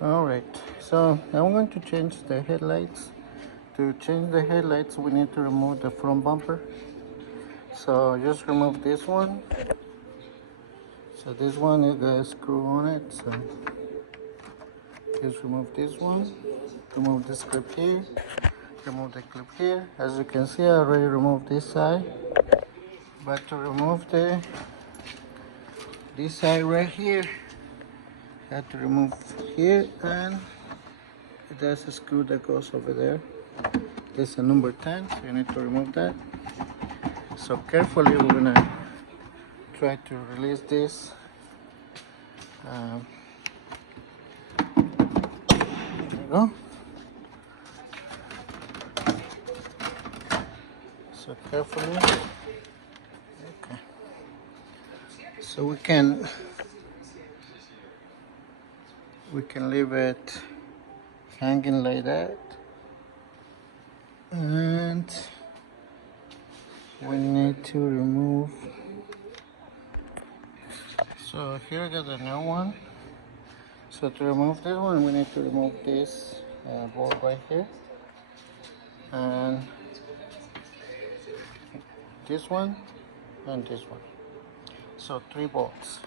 Alright, so I'm going to change the headlights. To change the headlights, we need to remove the front bumper. So just remove this one. So this one is the screw on it. So just remove this one. Remove this clip here. Remove the clip here. As you can see, I already removed this side. But to remove this side right here, I have to remove here, and there's a screw that goes over there. This is a number 10, so you need to remove that. So carefully we're gonna try to release this. There you go. So carefully. Okay. So we can leave it hanging like that, and we need to remove. So here I got the new one. So to remove this one, we need to remove this bolt right here, and this one, and this one. So 3 bolts.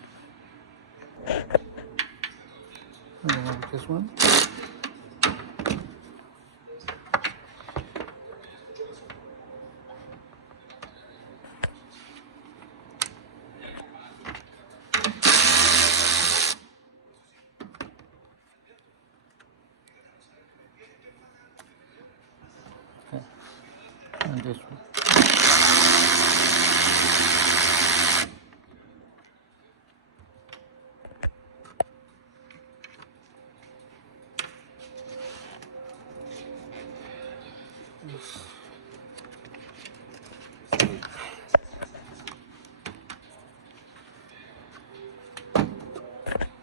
Remove this one. Okay. And this one.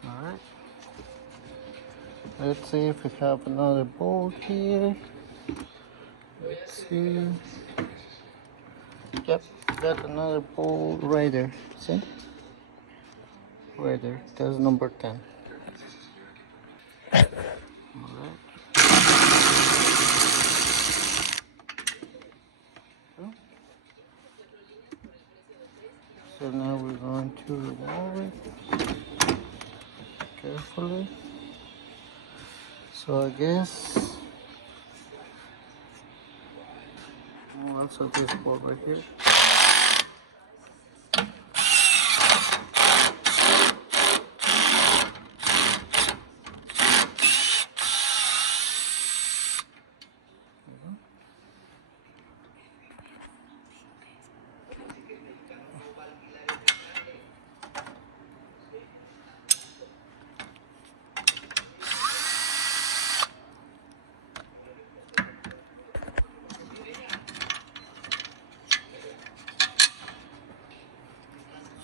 Alright. Let's see if we have another bolt here. Let's see. Yep, got another bolt right there. See? Right there. That's number 10. Alright. So now we're going to remove it carefully. So I guess also this bolt right here.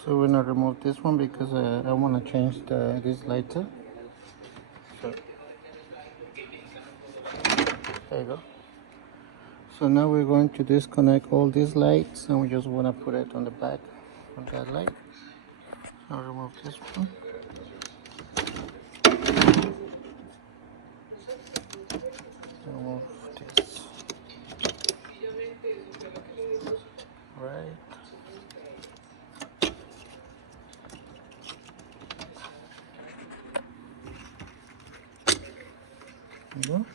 So we're gonna remove this one because I want to change this lighter. So there you go. So now we're going to disconnect all these lights, and we just want to put it on the back of that light. I'll remove this one. Remove this. Right. There you go.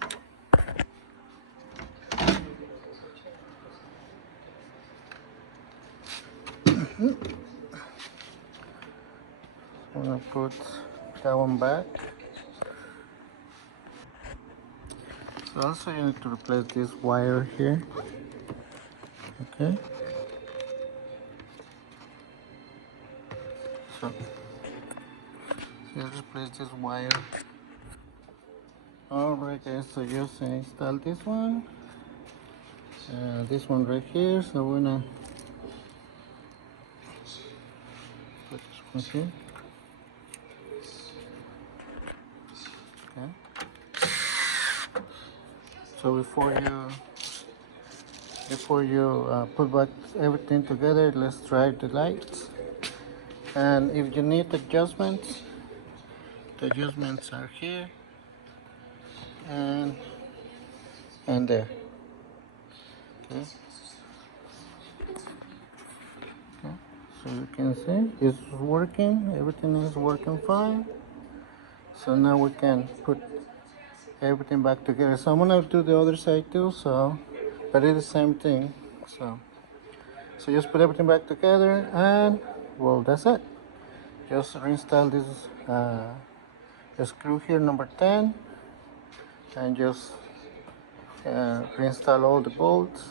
I'm gonna put that one back. So also you need to replace this wire here. Okay. So just replace this wire. Alright guys, so just install this one. This one right here. So we're gonna put this one here. Okay. So before you put back everything together, let's try the lights. And if you need adjustments, the adjustments are here. and there. Okay. Okay. So you can see it's working. Everything is working fine. So now we can put everything back together. So I'm gonna do the other side too. So, but it's the same thing. So just put everything back together, and well, that's it. Just reinstall this screw here, number 10, and just reinstall all the bolts,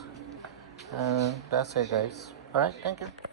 and that's it, guys. All right, thank you.